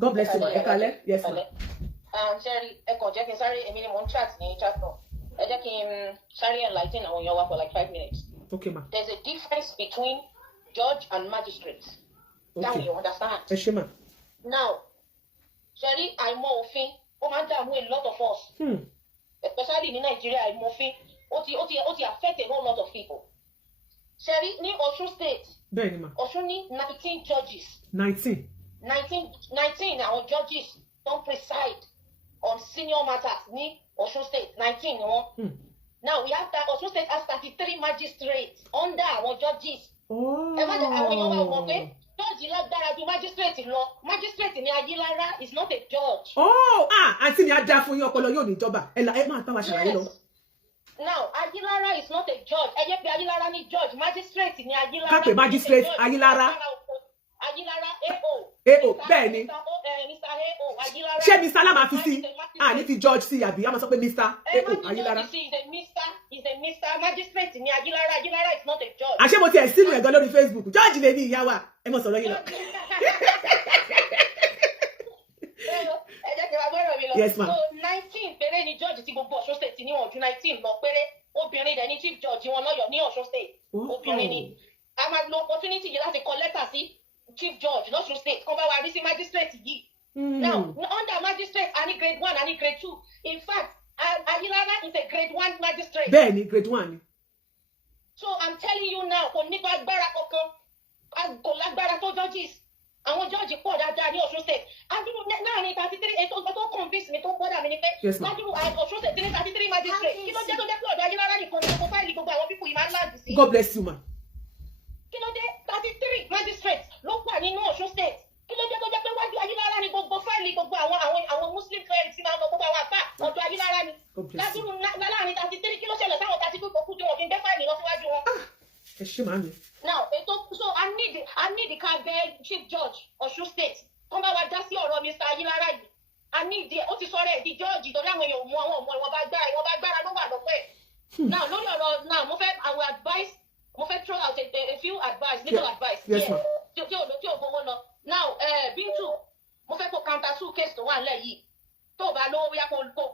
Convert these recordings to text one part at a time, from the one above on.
God bless you ma Ekale yes ma. Sherry eko jẹ́ kí n sáré èmi ni mo ń chat ní chat náà ẹ jẹ́ kí n sáré enlighten àwọn èèyàn wa for like 5 minutes. Okay ma. There's a difference between judge and magistrate. Now you understand. Ẹ ṣé ma. Now Sherry àìmọ̀ òfin ó máa ń dààmú a lot of us. Especially in Nigeria àìmọ̀ òfin ó ti affect a whole lot of people. Sherry ní Ọ̀ṣun state. Bẹ́ẹ̀ni ma. Ọ̀ṣun ní 19 judges. 19 àwọn judges don preside on senior matters ní Ọ̀ṣun state 19 ni wọ́n. Now we have that Ọ̀ṣun state has 33 magistrates under our judges. Ẹ má jẹ́ àwọn èèyàn wa mọ̀ pé judge lágbára ju magistrate lọ. Magistrate ni Ayilara is not a judge. Àǹtí mi á dá fún yín ọpọlọ yóò ní ìjọba ẹ máa bá wa ṣàlàyé lọ. Now Ayilara is not a judge. Ẹ jẹ́ pé Ayilara ni judge. Magistrate ni Ayilara. Ká pè magistrate Ayilara. Ayilara AO. Bẹ́ẹ̀ ni. Mr. AO Ayilara. Ṣé Mr. Aláma fi sí? Ní ti George sí àbí? A máa sọ pé Mr. AO Ayilara. Is a Mr. Magistrate ni Ayilara. Ayilara is not a judge. Àṣé mo ti ẹ̀ sínú ẹ̀gán lórí Facebook. George lè ní ìyá wa. Ẹ mọ̀ sọ̀rọ̀ yín lọ. Ẹ jẹ́ kí wàá gbọ́dọ̀ mi lọ. Yes ma. So 19 péré ni judge ti gbogbo Ọ̀ṣun state ní ọ̀jú 19 lọ péré. Obìnrin dẹ̀ ni chief judge wọn lọ́yọ̀ ní Ọ̀ṣun state. Obìnrin ni. A máa lo opportunity yìí láti kọ lẹ́tà sí chief judge lọ́ṣun state kan bá wa rí sí magistrate yìí. Now under magistrate a ní grade 1 a ní grade 2. In fact Ayilara is a grade 1 magistrate. Bẹ́ẹ̀ni grade 1 ni. So I'm telling you now kò nípa agbára kankan kò lágbára tó judges. Àwọn judge pọ̀ dáadáa ní Ọ̀ṣun state. Adúrú láàrin 33 ètò tó convince mi tó gbọ́dọ̀ mi ni pé ládùúgbò Ọ̀ṣun state 33 magistrate kí ló jẹ́ tó jẹ́ pé ọ̀dọ̀ Ayilara nìkan ni gbogbo fáìlì gbogbo àwọn pípọ̀ yìí máa ń láàdì sí. God bless you ma. Kí ló dé 33 magistrates ló wà nínú Ọ̀ṣun state kí ló dé tó jẹ́ pé wájú Ayilara ni gbogbo fáìlì gbogbo àwọn muslim clerics máa ń lọ gbogbo àwọn àpá ọ̀dọ̀ Ayilara ni. Ládùúgbò láàrin 33 kí ló ṣẹlẹ̀ sáwọn 32 tó kú tí wọ́n fi ń gbé fáìlì lọ síwájú wọn. Ẹ ṣé màámi. Now so I need the cabin chief judge Ọ̀ṣun state kó bá wa dá sí ọ̀rọ̀ Mr. Ayilara yìí. I need the ó ti sọ̀rọ̀ ẹ̀ di judge torí àwọn èèyàn mú àwọn ọmọ ìwọ̀n bá gbára ló wà lọ́pẹ́. Now lórí ọ̀rọ̀ now I will advise mo fẹ́ throw out a few advice legal advice. Yes ma. Tí o gbowó lọ. Now Bintu mo fẹ́ kó counter sue case tó wà nílẹ̀ yìí. Tó o bá lówó bóyá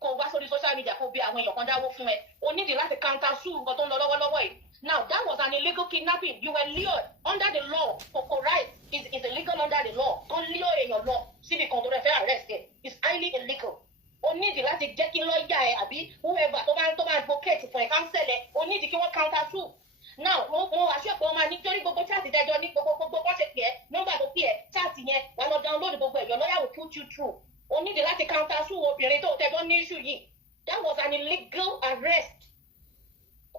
kó wá sórí social media kó bí àwọn èèyàn kan dáwó fún ẹ. O nídìí láti counter sue nǹkan tó ń lọ lọ́wọ́lọ́wọ́ yìí. Now that was an illegal kidnapping. You were lured under the law. For right is illegal under the law. Don't lure èèyàn lọ síbi kan tó rẹ fẹ́ arrest ẹ. It's highly illegal. O nídìí láti jẹ́ kí lọ́ọ̀yà ẹ àbí whoever tó bá advocate fún ẹ cancel ẹ. O nídìí kí wọ́n counter sue. Now mo aṣọ pé wọ́n máa nítorí gbogbo chat ìdájọ́ ní gbogbo bó ṣe pè é nọ́mbà tó pè é chat yẹn wà lọ download gbogbo ẹ̀ your lawyer will put you through. O nídìí láti counter sue obìnrin tó tẹ́jọ́ ní issue yìí. That was an illegal arrest.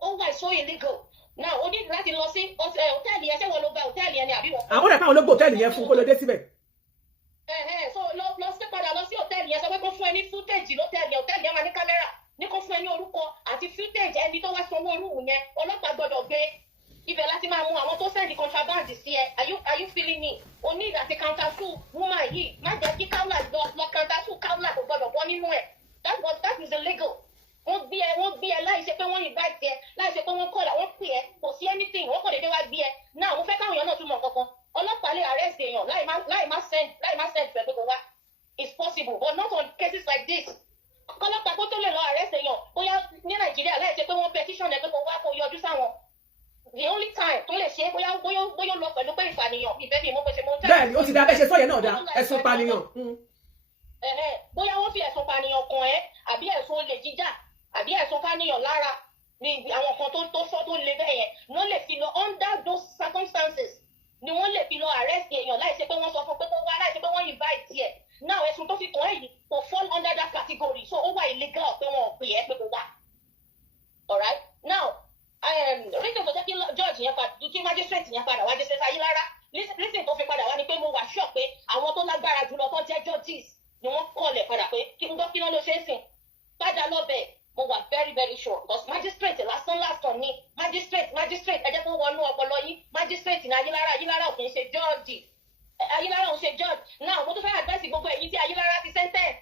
Ó wà so illegal. Now o nídìí láti lọ sí hòtẹ́ẹ̀lì yẹn ṣé wọ́n ló gba hòtẹ́ẹ̀lì yẹn ni àbí wọ́n. Àwọn ẹ̀ka àwọn olóògbé hòtẹ́ẹ̀lì yẹn fún kó lọ dé síbẹ̀. So lọ sí padà lọ sí hòtẹ́ẹ̀lì yẹn sọ pé kó fún ẹ ní footage hòtẹ́ẹ̀lì yẹn máa ní kámẹ́rà ní kó fún ẹ ní orúkọ àti footage ẹni tó wá sanwó orúkọ yẹn ọlọ́pàá gbọ́dọ̀ gbé. Ibẹ̀ láti máa mú àwọn tó sẹ́ndì contraband sí ẹ. Are you feeling me? O ní ìdàtí counter sue woman yìí. Má jẹ́ kí Kaula lọ counter sue Kaula kò gbọdọ̀ bọ́ nínú ẹ̀. That is illegal. Wọ́n gbé ẹ láì ṣe pé wọ́n invite ẹ láì ṣe pé wọ́n kọ́lá wọ́n pè ẹ kò sí anything wọ́n kò dédé wá gbé ẹ. Náà mo fẹ́ káwọn èèyàn náà tún mọ̀ kankan. Ọlọ́pàá lè arrest èèyàn láì má send fẹ́ pé kò wá. It's possible but not on cases like this. Ọlọ́pàá kó tó lè lọ arrest èèyàn bóyá ní Nàìjíríà láì ṣe pé wọ́n petition ẹ pé kò wá kó yọjú sáwọn. The only time tó lè ṣe bóyá lọ pẹ̀lú pé ìpànìyàn ìfẹ́ mi mo pèsè mo ń tẹ́. Bẹ́ẹ̀ni ó ti dá bẹ́ẹ̀ ṣe sọ́yẹ̀ náà dá ẹ̀sùn ìpànìyàn. Bóyá wọ́n fi ẹ̀sùn ìpànìyàn kàn ẹ́ àbí ẹ̀sùn olè jíjà àbí ẹ̀sùn ìpànìyàn lára ní àwọn kan tó sọ tó le bẹ́ẹ̀ yẹn wọ́n lè fi lọ under those circumstances ni wọ́n lè fi lọ arrest èèyàn láì ṣe pé wọ́n sọ fún pé kó wá láì ṣe pé wọ́n invite ẹ̀. Now ẹ̀sùn tó fi kàn ẹ́ yìí kò fall under that category so ó wà illegal pé wọ́n ò pè é pé kó wá. Alright now reason tó jẹ́ kí judge yẹn padà kí magistrate yẹn padà wá jẹ́ Ayilara reason tó fi padà wá ni pé mo wà sure pé àwọn tó lágbára jùlọ tó jẹ́ judges ni wọ́n kọ́lẹ̀ padà pé kí n gbọ́ kí wọ́n ló ṣe é sìn padà lọ́bẹ̀ mo wà very very sure because magistrate lásán ni magistrate ẹ jẹ́ kó wọnú ọpọlọ yín magistrate ní Ayilara ò kì í ṣe judge Ayilara ò ṣe judge now mo tún fẹ́ advice gbogbo ẹ̀yin tí Ayilara ti sentence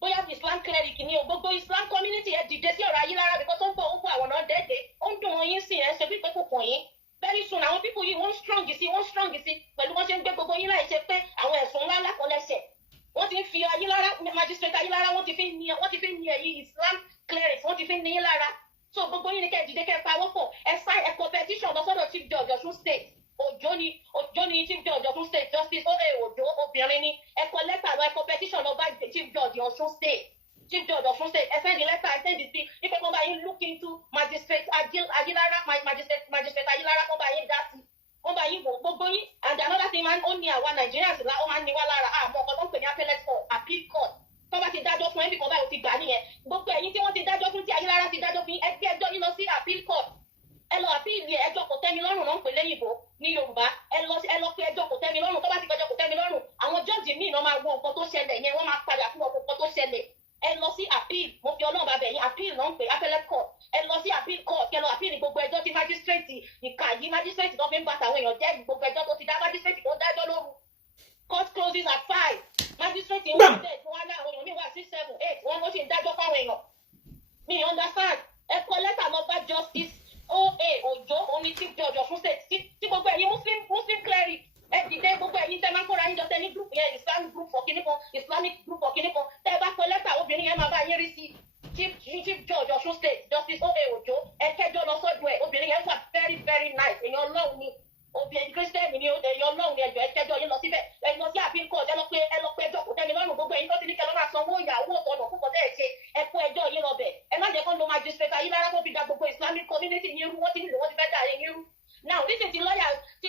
bóyá Islam cleric ni o gbogbo Islam community ẹ dìde sí ọ̀rọ̀ Ayilara because ó ń bọ̀ àwọn náà dẹ́ẹ̀dẹ́ ó ń dùn wọn yín sí ẹ ṣe bí pé kò kàn yín very soon àwọn people yìí wọ́n strong sí pẹ̀lú wọ́n ṣe ń gbé gbogbo yín láì ṣe pé àwọn ẹ̀sùn ńlá lákọ̀ọ́lẹ̀ ti fi ní ẹ̀yin Islam clerics wọ́n ti fi ní lára so gbogbo yín ni kẹ́ dìde kẹ́ pawọ́ pọ̀ ẹ competition lọ sọ́dọ̀ Chief Judge Ọ̀ṣun State Òjó ni Chief Judge Ọ̀ṣun State Justice Òjó obìnrin ni ẹ kọ lẹ́tà lọ ẹ competition lọ bá Chief Judge Ọ̀ṣun State Chief Judge Ọ̀ṣun State ẹ send the letter ẹ send the thing ipe kan bá yín look into Magistrate Ayilara Magistrate Ayilara kan bá yín dá sí wọ́n bá yín wò gbogbo yín and another thing man ó ní àwa Nigerians la ó máa ń ní wá lára àmọ́ ọkọ̀ tó ń pè ní appellate court appeal court tó bá ti dájọ́ fún ẹbí kan báyìí ó ti gbà nìyẹn gbogbo ẹ̀yin tí wọ́n ti dájọ́ fún tí Ayilara ti dájọ́ fún ẹgbẹ́ ẹjọ́ yín lọ sí appeal court ẹ lọ appeal ẹjọ́ kò tẹ́mi lọ́rùn náà ń pè léyìnbó ní Yorùbá ẹ lọ pé ẹjọ́ kò tẹ́mi lọ́rùn tó bá ti gbẹ́jọ́ kò tẹ́mi lọ́rùn àwọn jọ́ọ̀jì míì náà máa wo nǹkan tó ṣẹlẹ̀ yẹn wọ́n máa padà fún ọkọ̀ nǹkan tó ṣẹlẹ̀ ẹ lọ sí appeal mo fi Ọlọ́run bàbá ẹ̀yìn appeal náà ń pè appellate court ẹ lọ sí appeal court kẹ lọ appeal gbogbo ẹjọ́ tí magistrate ìkà yìí magistrate tó fi ń bàtà àwọn èèyàn jẹ́ gbogbo ẹjọ́ tó ti dá magistrate tó dájọ́ lóru court closes at 5 magistrate ń wá dẹ̀ tí wọ́n á ní àwọn èèyàn míì wá 6 7 8 wọ́n ló ṣe ń dájọ́ fáwọn èèyàn mi understand ẹ kọ lẹ́tà lọ bá justice O.A. Òjó oní Chief Judge Ọ̀ṣun State tí gbogbo ẹ̀yin muslim cleric ẹ dìde gbogbo ẹ̀yin tẹ́ máa ń kóra yín jọ tẹ́ ní group yẹn Islamic group for kìnnìkan Islamic group for kìnnìkan tẹ́ ẹ bá kọ lẹ́tà obìnrin yẹn máa bá yín rí sí Chief Judge Ọ̀ṣun State Justice O.A. Òjó ẹ kẹjọ lọ sọ́dọ̀ ẹ̀ obìnrin yẹn wà very very nice èèyàn Ọlọ́run ni obìnrin Christian ni èèyàn Ọlọ́run ni ẹjọ́ ẹ kẹjọ yín lọ síbẹ̀ ẹ lọ sí appeal court ẹ lọ pé ẹjọ́ kò tẹ́mi lọ́rùn gbogbo ẹ̀yin tó ti ní kẹ́ lọ́ máa sanwó ìyàwó ọ̀tọ̀nà púpọ̀ tẹ́ ẹ ṣe ẹ kó ẹjọ́ yín lọ bẹ̀ ẹ má jẹ́ kó lo Magistrate Ayilara tó fi da gbogbo Islamic community ní irú wọ́n ti nílò wọ́n ti fẹ́ dà yín irú now this is the lawyer ti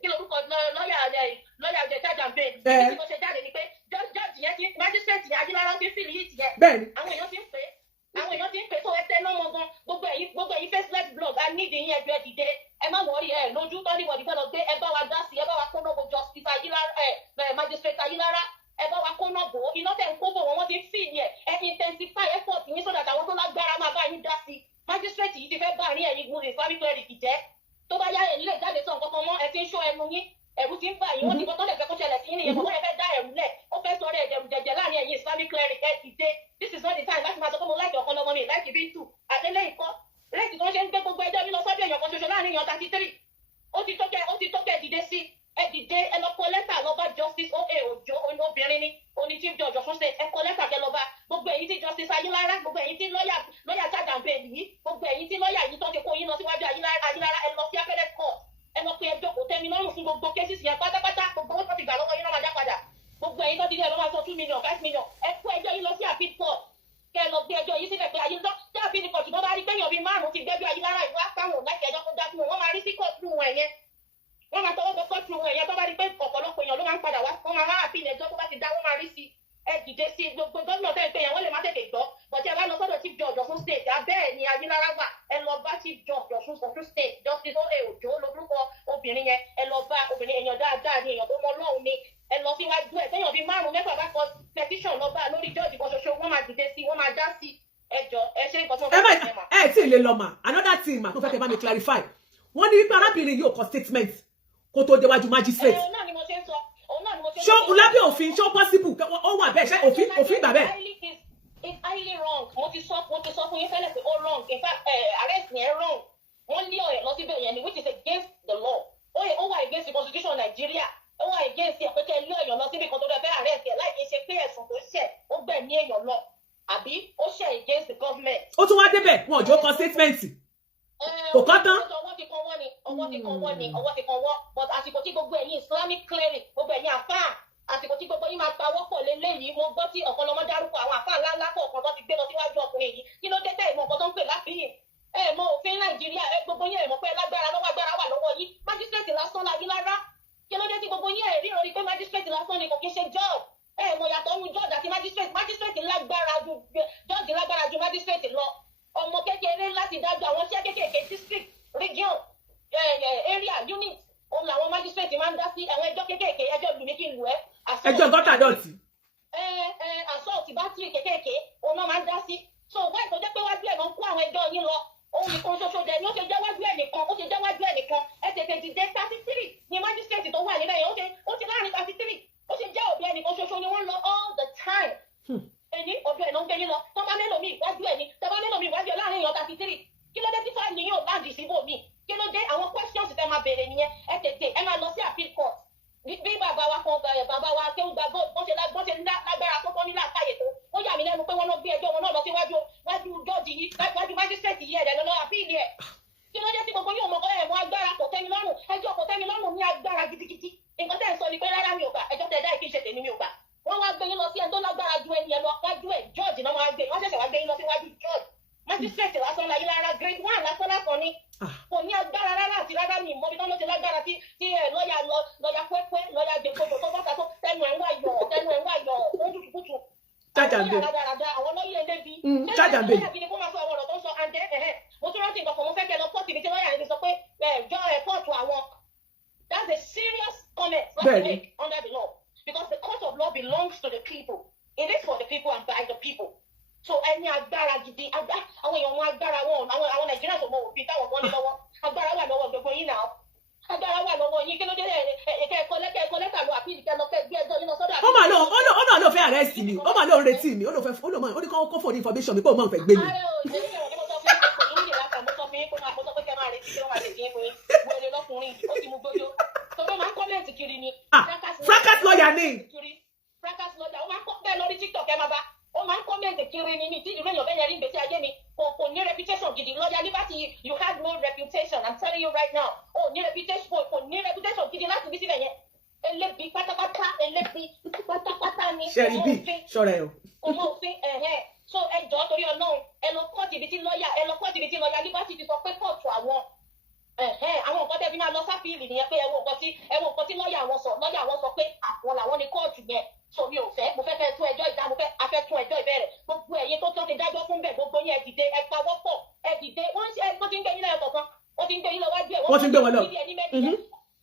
kí lorúkọ lawyer the charge and bail bí mo ṣe jáde ni pé judge yẹn ti magistrate yẹn Ayilara ti fìlì yìí ti yẹ àwọn èèyàn ti ń pè tó ẹ tẹ náà mọ gan gbogbo ẹ̀yin faceless blog a nídìí yín ẹjọ́ ẹ dìde ẹ má wọrí ẹ lójú tọ́ni wọ̀dí fẹ́ lọ gbé ẹ bá wa dá sí ẹ bá wa kó náà bo Justice Ayilara Magistrate Ayilara ẹ bá wa kó náà bò iná tẹ̀ ń kó bò wọ́n ti ń fìlì ẹ intensify effort yín sódà táwọn tó lágbára máa bá yín dá sí magistrate yìí ti fẹ́ bá àárín ẹ̀yin gun Islamic cleric jẹ́ tó bá yá ilé ìjáde sọ nǹkan kan mọ́ ẹ ti ń ṣọ́ ẹnu yín ẹ̀rù ti ń bà yín wọ́n ti kọ́kọ́ lè fẹ́ kó ṣẹlẹ̀ sí yín nìyẹn bọ́kọ́ ẹ fẹ́ dá ẹ̀rù lẹ̀ ó fẹ́ sọ ọ́ ẹ̀jẹ̀rù jẹ̀jẹ̀ láàrin ẹ̀yin Islamic cleric ẹ ti dé this is not the time láti máa sọ pé mo láìkì ọ̀kan lọ́mọ mi láìkì bí tù àtẹ́lẹ́ ìkọ́ lẹ́yìn tó ń ṣe ń gbé gbogbo ẹjọ́ mi lọ sọ́dọ̀ èèyàn kan ṣoṣo láàrin èèyàn 33 ó ti tó kẹ́ dìde sí ẹ dìde ẹ lọ kọ lẹ́tà lọ bá Justice O.A. Òjó obìnrin ni oní Chief Judge Ọ̀ṣun State ẹ kọ lẹ́tà kẹ lọ bá gbogbo èyí tí Justice Ayilara gbogbo èyí tí lọ́yà charge and bail yìí gbogbo èyí tí lọ́yà yìí tó ti kó yín lọ síwájú Ayilara ẹ lọ sí appellate court ẹ lọ pé ẹjọ́ kò tẹ́mi lọ́rùn fún gbogbo cases yẹn pátápátá gbogbo owó tó ti gbà lọ́wọ́ yín náà máa dá padà gbogbo èyí tó ti dé ẹ lọ́ máa sọ 2 million 5 million ẹ kó ẹjọ́ yín lọ sí appeal court kẹ lọ gbé ẹjọ́ yìí síbẹ̀ pé Ayilara tí appeal court bọ́ bá rí pé èèyàn bíi 5 ti gbẹ́jọ́ Ayilara ìwà táwọn láti ẹjọ́ tó dá fún wọn máa rí sí court fún wọn ẹ̀yẹn wọ́n máa tọwọ́ bọ court fún wọn ẹ̀yẹn tó bá rí pé ọ̀pọ̀lọpọ̀ èèyàn ló máa ń padà wá wọ́n máa wá appeal ẹjọ́ tó bá ti dá wọ́n máa rí sí ẹ dìde sí gbogbo gómìnà tẹ́ ẹ pé yẹn wọ́n lè má tètè gbọ́ bọ̀dé ẹ bá lọ sọ́dọ̀ Chief Judge Ọ̀ṣun State abẹ́ẹ̀ ni Ayilara wà ẹ lọ bá Chief Judge Ọ̀ṣun State Justice O.A. Òjó lórúkọ obìnrin yẹn ẹ lọ bá obìnrin èèyàn dáadáa ni èèyàn tó mọ Ọlọ́run ni ẹ lọ síwájú ẹ téèyàn bíi 5 6 bá kọ petition lọ bá lórí judge kan ṣoṣo wọ́n máa dìde sí wọ́n máa dá sí ẹjọ́ ẹ ṣe nǹkan tó fẹ́ fẹ́ mà. ẹ tí ì lè lọ mà another thing mà tó fẹ́ kẹ́ bá mi clarify wọ́n ní wípé arábìnrin yóò kọ statement kó tó déwájú magistrate. òun náà ni mo ṣe ń sọ ṣó lábẹ́ òfin ṣó possible ó wà bẹ́ẹ̀ ṣé òfin gbà bẹ́ẹ̀. it's highly wrong mo ti sọ fún yín fẹ́lẹ̀ pé ó wrong in fact arrest yẹn wrong wọ́n lé ọ̀rẹ́ lọ síbẹ̀ yẹn ni which is against the law ó wà against the constitution of Nigeria ó wà against ẹ̀ pé kẹ́ lé èèyàn lọ síbi kan tó fẹ́ arrest ẹ̀ láì kí n ṣe pé ẹ̀sùn tó ṣẹ̀ ó gbẹ̀mí èèyàn lọ àbí ó ṣẹ̀ against the government. ó tún wá débẹ̀ wọn ò jó kọ statement kò kọ́ tán. ọwọ́ ti kan wọ́n but àsìkò tí gbogbo ẹ̀yin Islamic cleric gbogbo ẹ̀yin àfáà àsìkò tí gbogbo yín máa pawọ́ pọ̀ lélẹ́yìí mo gbọ́ tí ọ̀kan lọ́mọ dárúkọ àwọn àfáà ńláńlá kọ̀ọ̀kan tó ti gbé lọ síwájú ọkùnrin yìí kí ló dé tẹ́ ìmọ̀ nǹkan tó ń pè láfihàn mọ òfin Nàìjíríà gbogbo yín mọ̀ pé lágbára lọ́wọ́ agbára wà lọ́wọ́ yín májísírèètì lásán la yín lára kí ló dé tí gbogbo yín ríran rí pé májísírèètì lásán ni kò kí ń ṣe job mọ̀ yàtọ̀ nu judge àti májísírèètì lágbára ju judge lágbára ju májísírèètì lọ ọmọ kékeré láti dájọ́ àwọn iṣẹ́ kéékèèké district region area unit òun làwọn májísírèètì máa ń dá sí àwọn ẹjọ́ kéékèèké ẹjọ́ lùmí kí n lù ẹ́ ẹjọ́ gọ́tà dọ̀tí. assault bátìrì kéékèèké òun náà máa ń dá sí so wáyé tó jẹ́ pé wájú ẹ̀ náà kó àwọn ẹjọ́ yín lọ òun nìkan ṣoṣo dẹ̀ ni ó ṣe jẹ́ wájú ẹ̀ nìkan ẹ tètè dìde 33 ni májísírèètì tó wà nílẹ̀ yẹn ó ti láàrin 33 ó ṣe jẹ́ òbí ẹnìkan ṣoṣo ni wọ́n lọ all the time ẹni ọdún ẹ̀ náà ń gbé yín lọ tó bá mélòó mi ìwájú ẹ̀ ni tó bá mélòó mi ìwájú ẹ̀ láàrin èèyàn 33 kí ló dé tí fáìlì yóò láǹdì síbò mi kí ló dé àwọn questions tẹ́ máa béèrè nìyẹn ẹ tètè ẹ máa lọ sí appeal court bí bàbá wa kan bàbá wa kéwù gbàgbọ́ bọ́n ṣe lágbára tó tọ́ nílà káyè tó ó yà yà mí lẹ́nu pé wọ́n lọ gbé ẹjọ́ wọn náà lọ sí wájú jọ́ọ̀jì yìí wájú májísírèètì yìí ẹ̀dẹ̀ lọ́lọ́ àpíìlì ẹ̀ kí ló dé tí gbogbo yóò mọ̀ ọ́ ẹ̀mọ́ agbára kò tẹ́mi lọ́rùn ẹjọ́ kò tẹ́mi lọ́rùn ní agbára gidigidi nǹkan tẹ́ ń sọ ni pé rárá mi ò gbà ẹjọ́ tẹ́ dá ìkíṣe tèmi mi ò gbà wọ́n wá gbé yín lọ sí ẹni tó lágbára ju ẹni ẹ lọ wájú ẹ̀ jọ́ọ̀jì náà máa gbé wọ́n ṣẹ̀ṣẹ̀ wá gbé yín lọ sí wájú jọ́ọ̀jì májísírèètì lásán láyé lára grade 1 lásán lásán ni kò ní agbára rárá àti rárá mi ìmọ̀ bí tán ló ti lágbára tí lọ́ọ̀yà pẹ́pẹ́ lọ́ọ̀yà gbẹ̀gbọ̀gbọ̀ tó bọ́ta tó tẹnu ẹ̀ ń wá yọ̀ ó dùdùkútù Jajambe. àwọn lọ́yẹ̀ ẹlẹ́bi Jajambe. mo tún rántí nǹkan kan mo fẹ́ kẹ́ lọ pọ́ọ̀tì ibi tí lọ́ọ̀yà ẹni sọ pé pọ́ọ̀tù àwọn that's a serious comment not to make under the law because the court of law belongs to the people it is for the people and by the people so ẹni agbára gidi àwọn èèyàn wọn agbára wọn àwọn Nàìjíríà tó mọ òfin táwọn wọn ní lọ́wọ́ agbára wà lọ́wọ́ gbogbo yín náà agbára wà lọ́wọ́ yín kí ló dé ẹ̀kọ́ lẹ́tà lọ àpíìlì kẹ́ lọ fẹ́ gbé ẹjọ́ yín lọ sọ́dọ̀ àpíìlì. ó mà ló fẹ́ arrest mi ó mà ló ń retí mi ó ní kó fòdì information mi pé òun máa ń fẹ́ gbé mi. Fracas lawyer ni. Fracas lawyer ó máa ń kọ́ bẹ́ẹ̀ lórí TikTok ẹ máa bá ó máa ń kọ́mẹ̀ntì kiri ni tí ìlú èèyàn bẹ́ẹ̀ yẹn rí gbèsè ayé mi kò ní reputation gidi lọ́jà Liberty you had no reputation I'm telling you right now kò ní reputation gidi láti bí síbẹ̀ yẹn elébi pátápátá ni ṣẹ́rí bí ṣọ́ra ẹ̀ o. ọmọ òfin so ẹ jọ̀ọ́ torí Ọlọ́run ẹ lọ kọ́ọ̀tì ibi tí lọ́ọ̀yà Liberty ti sọ pé kóòtù àwọn nǹkan tẹ́ fi máa lọ sáfìlì nìyẹn pé ẹ wo nǹkan tí lọ́ọ̀yà wọn sọ pé àwọn làwọn ní kóòtù yẹn so mi ò fẹ́ mo fẹ́ tún ẹjọ́ ìdá a fẹ́ tún ẹjọ́ ìbẹ̀rẹ̀ gbogbo ẹ̀yin tó tán ti dájọ́ fún bẹ́ẹ̀ gbogbo yín ẹ dìde ẹ pawọ́pọ̀ ẹ dìde wọ́n ti ń gbé yín lẹ́yọ̀ kọ̀ọ̀kan wọ́n ti ń gbé yín lọ wájú ẹ̀ wọ́n ti ń gbé wọn lọ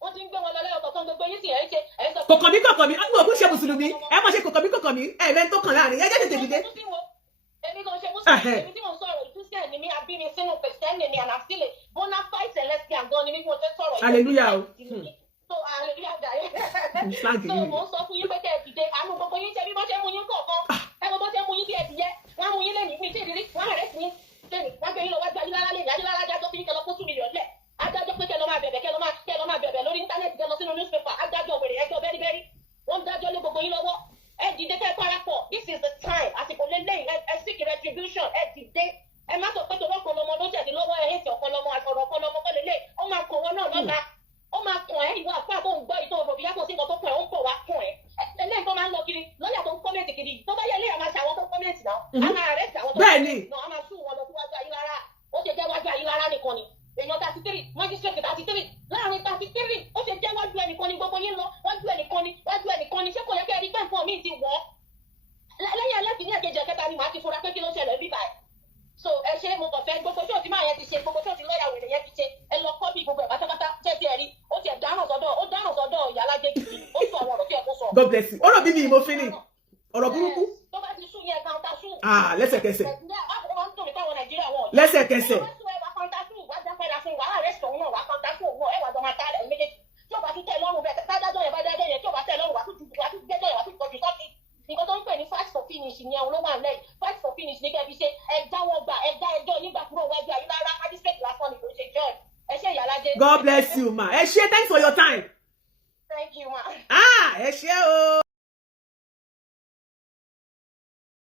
wọ́n ti ń gbé wọn lọ lẹ́yọ̀ kọ̀ọ̀kan gbogbo yín sì ẹ̀ ṣe ẹ̀ sọ. kọ̀kọ̀ mi àwọn òkú ṣe mùsùlùmí ẹ má ṣe kọ̀kọ̀ mi ẹ lẹ́ni tó kàn láàrin ẹ jẹ́ tètè dìde. èmi kan ṣe mùsùlùmí èmi tí mo sọ̀rọ̀ Christian ni mi àbí mi sínú Christian ni mi and I'm still a bona fide celestial gan ni mi mo ṣe sọ̀rọ̀ hallelujah o. so hallelujah dàrí so mo sọ fún yín pé kẹ́ ẹ dìde àánú gbogbo yín ṣe bí wọ́n ṣe mú yín kọ̀ọ̀kan ẹ wọ́n bọ́ ṣe mú yín bí ẹ̀dìyẹ wọ́n á mú yín lẹ́yìn mi tí ìrírí wọ́n á rẹ̀ sí lẹ́yìn wọ́n gbé yín lọ wájú ayélujára lẹ́yìn ayélujára adájọ́ fún yín kẹ́ lọ kó 2 million lẹ̀ adájọ́ pé kẹ́ lọ máa bẹ̀bẹ̀ lórí íńtánẹ́ẹ̀tì kẹ́ lọ sínú newspaper adájọ́ wèrè ẹjọ́ bẹ́rí wọ́n dájọ́ lé gbogbo yín lọ́wọ́ ẹ dìde kẹ́ parapọ̀ this is the time àsìkò lélẹ́yìn ẹ seek retribution ẹ dìde ẹ má sọ pé tó wọ́n kọ́ lọ́mọ ló jẹ̀dí lọ́wọ́ ẹ hẹ́tì ọ̀pọ̀lọmọ àtọ̀rọ̀ ọ̀pọ̀lọmọ kọ́ lélẹ̀ ó máa kọ̀ wọ́n náà lọ́la ó máa kàn ẹ́ ìwọ àpá àbò ń gbọ́ ìtò òròbí yàtọ̀ sí nǹkan tó kàn ẹ́ ó ń bọ̀ wá kàn ẹ́ ẹlẹ́yìn tó máa ń lọ kiri lọ́yà tó ń kọ́mẹ̀tì kiri tó bá yẹ ilé àmà ṣe àwọn tó ń kọ́mẹ̀tì náà á máa rẹ̀ sí àwọn tó ń kọ́mẹ̀tì náà á máa sún wọn lọ sí wájú Ayílára ó ṣe jẹ́ wájú Ayílára nìkan ni èèyàn 33 magistrate 33 láàrin 33 ó ṣe jẹ́ wájú ẹnìkan ni gbogbo yín lọ wájú ẹnìkan ni ṣé kò yẹ kẹ́ ẹ rí pé nǹkan míì ti wọ̀ lẹ́yìn ẹlẹ́kìnní ẹ̀kejì ẹ̀kẹta ni màá ti fura pé kí ló ṣẹlẹ̀ bí báyìí so ẹ ṣe mo kàn fẹ́ gbogbo tí òtí máa yẹn ti ṣe gbogbo tí òtí lọ́ọ̀yà wèrè yẹn ti ṣe ẹ lọ kọ́ bí gbogbo ẹ̀ pátápátá tẹ́tí ẹ̀ rí ó ti ẹ̀ dáràn sọ́dọ̀ ìyálájẹ́ gidi ó sọ àwọn ọ̀rọ̀ tí ẹ kó sọ. God bless you ọ̀rọ̀ bí mi ìmọ̀ fínì ọ̀rọ̀ burúkú. tó bá ti sún yẹn kàńtà sún. lẹ́sẹ̀kẹsẹ̀. lẹ́sẹ̀kẹsẹ̀. nǹkan tó ń pè ní fight for finish ni àwọn ló wà lẹ́yìn fight for finish ní kẹ́bí ṣe ẹja wọn gbà ẹja ẹjọ́ nígbà kúrò wájú Ayílára magistrate lásán ni kò ṣe judge ẹ ṣe ìyálájẹ. God bless you ma ẹ ṣé thanks for your time. Thank you ma. ẹ ṣé o.